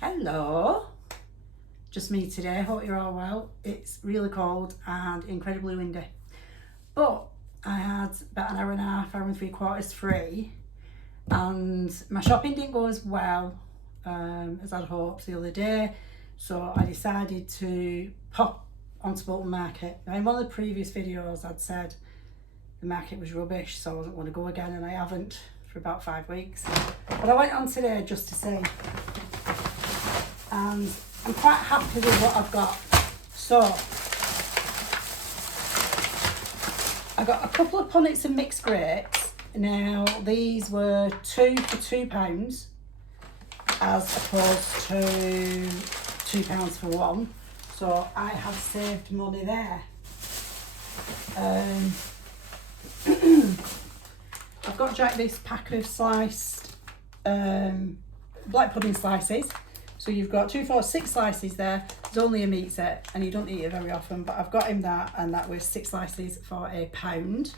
Hello, just me today. Hope you're all well. It's really cold and incredibly windy, but I had about an hour and a half, hour and 3/4 free, and my shopping didn't go as well as I'd hoped the other day, so I decided to pop onto Bolton Market. Now, in one of the previous videos I'd said the market was rubbish, so I wasn't going to go again, and I haven't for about 5 weeks, but I went on today just to see, and I'm quite happy with what I've got. So I got a couple of punnets and mixed grapes. Now these were two for £2 as opposed to £2 for one, so I have saved money there. I've got Jack this pack of sliced black pudding slices. So you've got 2, 4, 6 slices there. There's only a meat set and you don't eat it very often, but I've got him that, and that was 6 slices for £1,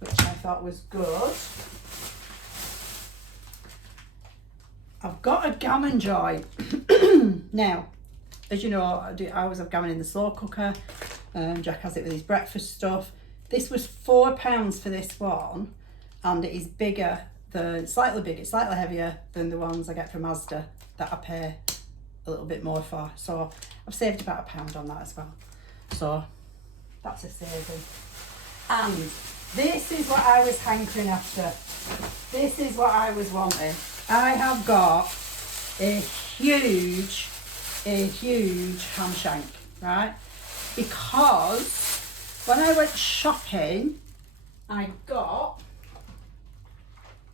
which I thought was good. I've got a gammon joy. Now, as you know, I always have gammon in the slow cooker. Jack has it with his breakfast stuff. This was £4 for this one, and it is bigger than, slightly heavier than the ones I get from Asda that I pay a little bit more for. So I've saved about £1 on that as well. So that's a saving. And this is what I was hankering after. This is what I was wanting. I have got a huge ham shank, right? Because when I went shopping, I got,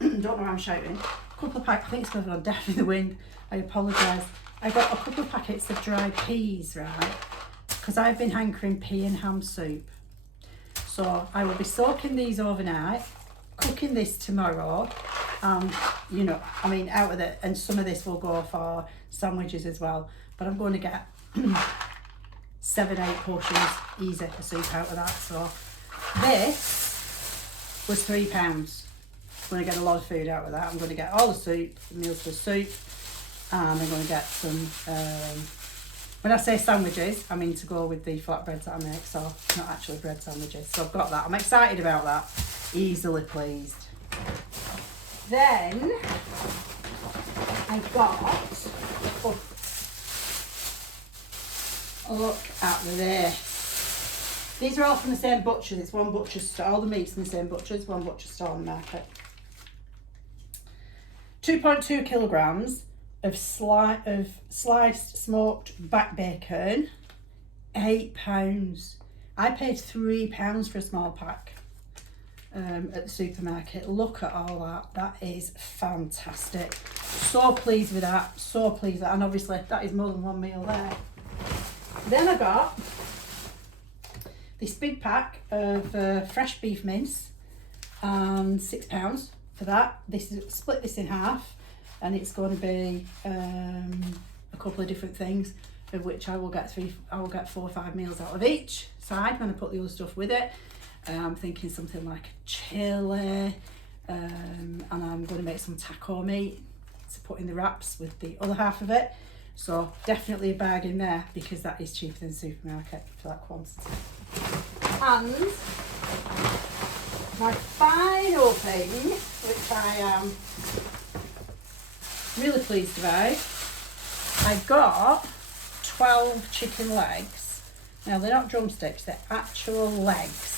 don't know why I'm shouting, a couple of packets, I think it's because I've gone deaf in the wind, I apologise. I got a couple of packets of dried peas, right? Because I've been hankering pea and ham soup. So I will be soaking these overnight, cooking this tomorrow, and you know, I mean, out of it, and some of this will go for sandwiches as well. But I'm going to get 7, 8 portions easy of soup out of that. So this was £3. I'm going to get a lot of food out of that. I'm going to get all the soup, the meals for soup, and I'm going to get some, when I say sandwiches, I mean to go with the flatbreads that I make, so not actually bread sandwiches. So I've got that. I'm excited about that. Easily pleased. Then I've got, look at this. These are all from the same butchers. It's one butcher store. All the meat's from the same butchers, one butcher store on the market. 2.2 kilograms of sliced smoked back bacon, £8. I paid £3 for a small pack at the supermarket. Look at all that. That is fantastic. So pleased with that. So pleased with that. And obviously that is more than one meal there. Then I got this big pack of fresh beef mince, and £6 for that. This is, split this in half, and it's going to be a couple of different things, of which I will get 4 or 5 meals out of each side when I put the other stuff with it. I'm thinking something like a chili, and I'm going to make some taco meat to put in the wraps with the other half of it. So definitely a bargain there, because that is cheaper than the supermarket for that quantity. And my final thing, which I am really pleased about, I got 12 chicken legs. Now they're not drumsticks, they're actual legs.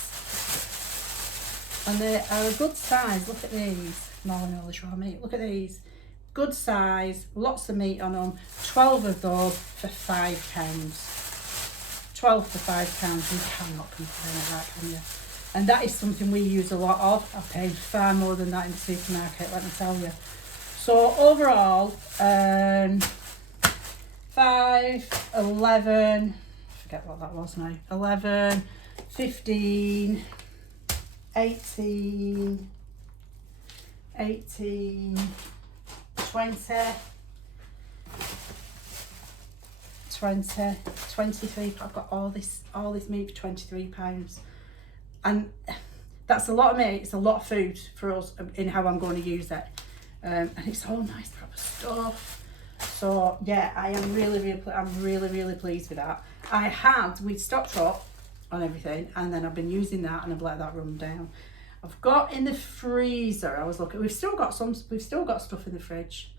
And they are a good size. Look at these. Molinoli raw meat. Look at these. Good size, lots of meat on them. 12 of those for £5. 12 for £5. You cannot complain at that, can you? And that is something we use a lot of. I paid far more than that in the supermarket, let me tell you. So overall, 5, 11, I forget what that was now, 11, 15, 18, 20, 23. I've got all this meat for £23, and that's a lot of meat. It's a lot of food for us in how I'm going to use it, and it's all nice proper stuff. So yeah, I am I'm really pleased with that. We'd stocked up on everything, and then I've been using that, and I've let that run down. I've got in the freezer, I was looking, we've still got stuff in the fridge.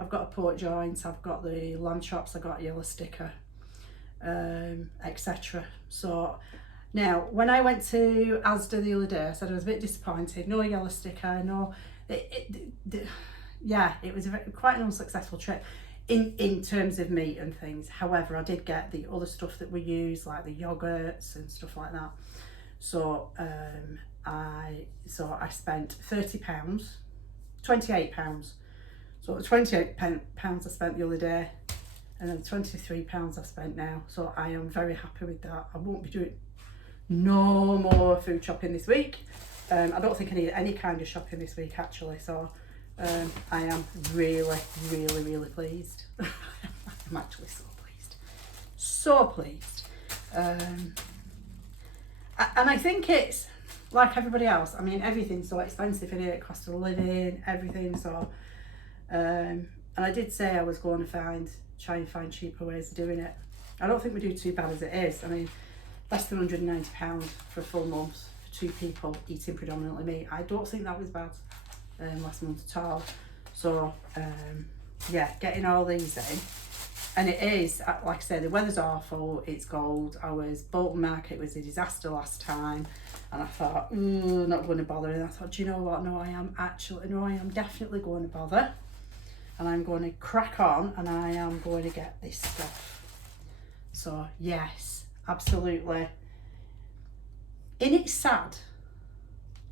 I've got a pork joint, I've got the lamb chops, I've got a yellow sticker, etc. So now, when I went to Asda the other day, I said I was a bit disappointed. No yellow sticker, no. Yeah, it was quite an unsuccessful trip in terms of meat and things. However, I did get the other stuff that we use, like the yogurts and stuff like that. So I spent £30, £28. So the £28 I spent the other day, and then £23 I've spent now. So I am very happy with that. I won't be doing no more food shopping this week. I don't think I need any kind of shopping this week actually. So I am really pleased. I'm actually so pleased. And I think it's like everybody else. I mean, everything's so expensive in it, cost of living, everything. So and I did say I was going to try and find cheaper ways of doing it. I don't think we do too bad as it is. I mean, less than £190 for a full month for 2 people eating predominantly meat. I don't think that was bad last month at all. So yeah, getting all these in, and it is, like I said, the weather's awful, it's cold. Bolton Market was a disaster last time, and I thought, not going to bother. And I thought, do you know what? No, I am definitely going to bother, and I'm going to crack on, and I am going to get this stuff. So yes, absolutely. Is it sad,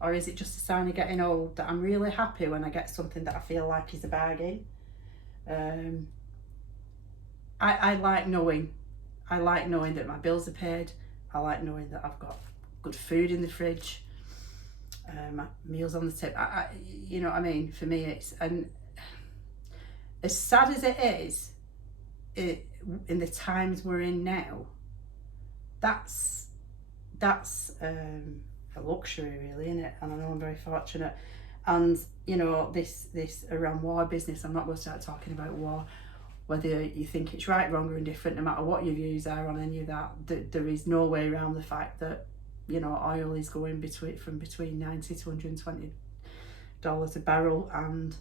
or is it just a sign of getting old that I'm really happy when I get something that I feel like is a bargain? I like knowing that my bills are paid. I like knowing that I've got good food in the fridge, my meals on the table. You know what I mean? For me, it's, and as sad as it is, in the times we're in now, that's a luxury really, isn't it? And I know I'm very fortunate. And you know, this Iran war business, I'm not going to start talking about war, whether you think it's right, wrong or indifferent, no matter what your views are on any of that. There is no way around the fact that, you know, oil is going from between $90 to $120 a barrel, and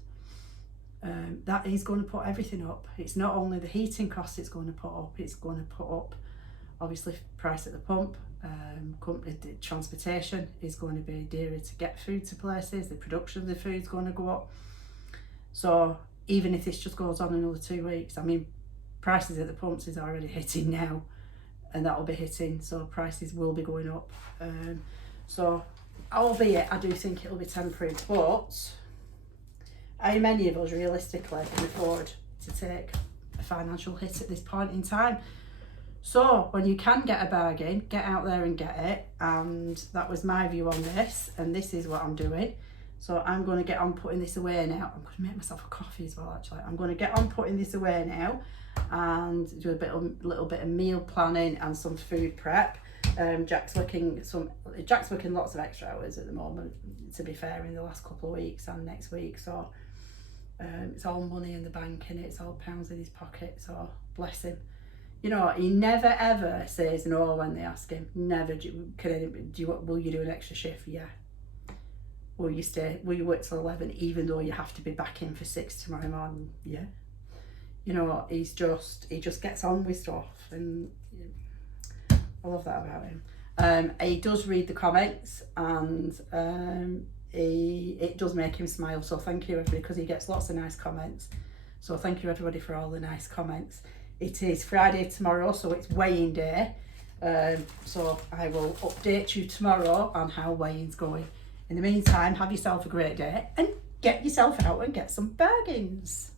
that is going to put everything up. It's not only the heating costs it's going to put up, it's going to put up obviously price at the pump. The transportation is going to be dearer to get food to places. The production of the food is going to go up. So even if this just goes on another 2 weeks, I mean, prices at the pumps is already hitting now, and that will be hitting. So prices will be going up. So albeit I do think it'll be temporary, but how many of us realistically can afford to take a financial hit at this point in time? So when you can get a bargain, get out there and get it. And that was my view on this, and this is what I'm doing. So I'm going to get on putting this away now. I'm going to make myself a coffee as well, actually. I'm going to get on putting this away now and do a little bit of meal planning and some food prep. Jack's working lots of extra hours at the moment, to be fair, in the last couple of weeks and next week. So it's all money in the bank, and it's all pounds in his pocket. So bless him. You know, he never ever says no when they ask him. Never. Will you do an extra shift? Yeah. Will you work till 11 even though you have to be back in for 6 tomorrow morning? Yeah. You know, he just gets on with stuff, and I love that about him. He does read the comments, and it does make him smile. So thank you everybody, because he gets lots of nice comments. So thank you everybody for all the nice comments. It is Friday tomorrow, so it's weighing day. So I will update you tomorrow on how weighing's going. In the meantime, have yourself a great day and get yourself out and get some bargains.